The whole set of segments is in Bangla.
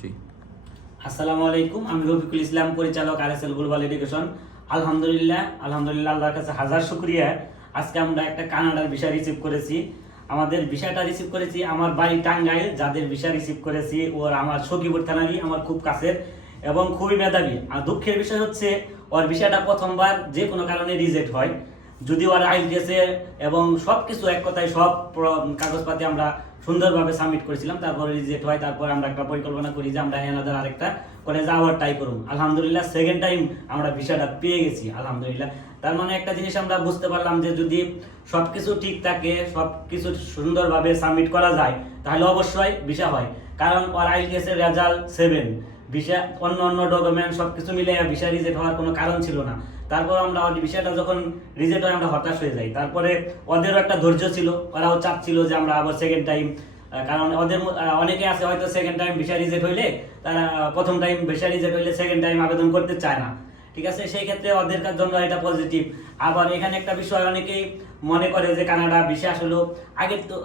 3। আসসালামু আলাইকুম, আমি রফিকুল ইসলাম, পরিচালক RSL গ্লোবাল এডুকেশন। আলহামদুলিল্লাহ আল্লাহর কাছে হাজার শুকরিয়া। আজকে আমরা একটা কানাডার ভিসা রিসিভ করেছি। আমাদের ভিসাটা রিসিভ করেছি, আমার বাড়ি টাঙ্গাইল। যাদের ভিসা রিসিভ করেছি ওর আমার সখীপুর থানারই, আমার খুব কাছের এবং খুবই মেধাবী। আর দুঃখের বিষয় হচ্ছে ওর ভিসাটা প্রথমবার যে কোনো কারণে রিজেক্ট হয়। যদি ওর IELTS এবং সব কিছু এক কথায় সব কাগজপাতি আমরা সুন্দরভাবে সাবমিট করেছিলাম, তারপরে রিজেক্ট হয়। তারপর আমরা একটা পরিকল্পনা করি যে আমরা এনাদের আরেকটা কলেজে আবার ট্রাই করুন। আলহামদুলিল্লাহ সেকেন্ড টাইম আমরা ভিসাটা পেয়ে গেছি আলহামদুলিল্লাহ। তার মানে একটা জিনিস আমরা বুঝতে পারলাম যে যদি সব কিছু ঠিক থাকে, সব কিছু সুন্দরভাবে সাবমিট করা যায়, তাহলে অবশ্যই ভিসা হয়। কারণ ওর IELTS এর রেজাল্ট 7, ভিসা অন্য ডকুমেন্ট সব কিছু মিলে ভিসা রিজেক্ট হওয়ার কোনো কারণ ছিল না। তারপর আমরা ভিসাটা যখন রিজেক্ট হয় আমরা হতাশ হয়ে যাই। তারপরে ওদেরও একটা ধৈর্য ছিল, ওরাও চাচ্ছিল যে আমরা আবার সেকেন্ড টাইম, কারণ ওদের অনেকে আছে হয়তো সেকেন্ড টাইম ভিসা রিজেক্ট হইলে তারা প্রথম টাইম ভিসা রিজেক্ট হইলে সেকেন্ড টাইম আবেদন করতে চায় না। ঠিক আছে, সেই ক্ষেত্রে ওদের জন্য এটা পজিটিভ। আবার এখানে একটা বিষয় অনেকেই মনে করে যে কানাডা ভিসা আসলে আগের তো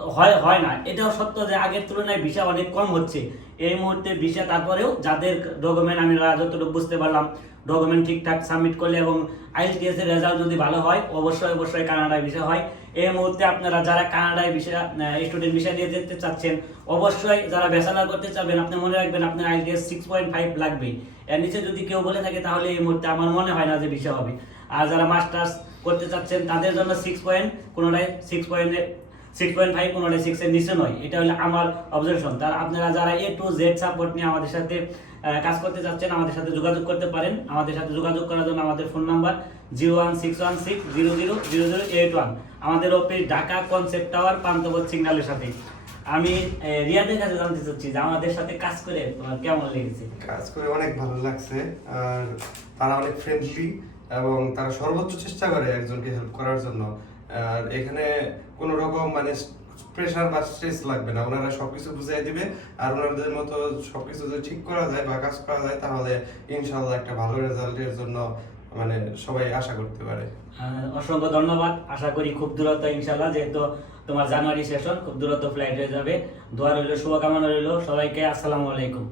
হয় না, এটাও সত্য যে আগের তুলনায় ভিসা অনেক কম হচ্ছে এই মুহূর্তে ভিসা। তারপরেও যাদের ডকুমেন্ট আমি যতটুকু বুঝতে পারলাম, ডকুমেন্ট ঠিকঠাক সাবমিট করলে এবং IELTS এর রেজাল্ট যদি ভালো হয় অবশ্যই কানাডায় ভিসা হয়। এই মুহূর্তে আপনারা যারা কানাডায় ভিসা স্টুডেন্ট ভিসা নিয়ে যেতে চাচ্ছেন, অবশ্যই যারা ব্যাচেলর করতে চাবেন, আপনি মনে রাখবেন আপনার IELTS 6.5 লাগবে। এর নিচে যদি কেউ বলে থাকে তাহলে এই মুহূর্তে আমার মনে হয় না যে ভিসা হবে। আর যারা মাস্টার্স করতে চাচ্ছেন তাদের জন্য 6.5 কোনোটাই 6 এর নিচে নয়, এটা হলো আমার অবজারভেশন। তার আপনারা যারা A to Z সাপোর্ট নিয়ে আমাদের সাথে কাজ করতে চাচ্ছেন আমাদের সাথে যোগাযোগ করতে পারেন। আমাদের সাথে যোগাযোগ করার জন্য আমাদের ফোন নাম্বার 01616000081। আমাদের office Dhaka concept tower Panthapath সিগন্যালের সাথে। আমি রিয়াদের কাছে জানতে চাচ্ছি যে আমাদের সাথে কাজ করে তোমার কেমন লেগেছে? কাজ করে অনেক ভালো লাগছে। আর তারা অনেক ফ্রেন্ডলি এবং তারা সর্বোচ্চ চেষ্টা করে একজনকে হেল্প করার জন্য। আর এখানে কোনো রকম মানে প্রেশার বা স্ট্রেস লাগবে না, ওনারা সবকিছু বুঝিয়ে দিবে। আর ওনাদের মতো সবকিছু যদি ঠিক করা যায় বা কাজ করা যায় তাহলে ইনশাআল্লাহ একটা ভালো রেজাল্টের জন্য মানে সবাই আশা করতে পারে। অসংখ্য ধন্যবাদ। আশা করি খুব দ্রুত ইনশাআল্লাহ, যেহেতু তোমার জানুয়ারি সেশন, খুব দ্রুত ফ্লাইট হয়ে যাবে। দোয়া রইল, শুভকামনা রইল সবাইকে। আসসালামু আলাইকুম।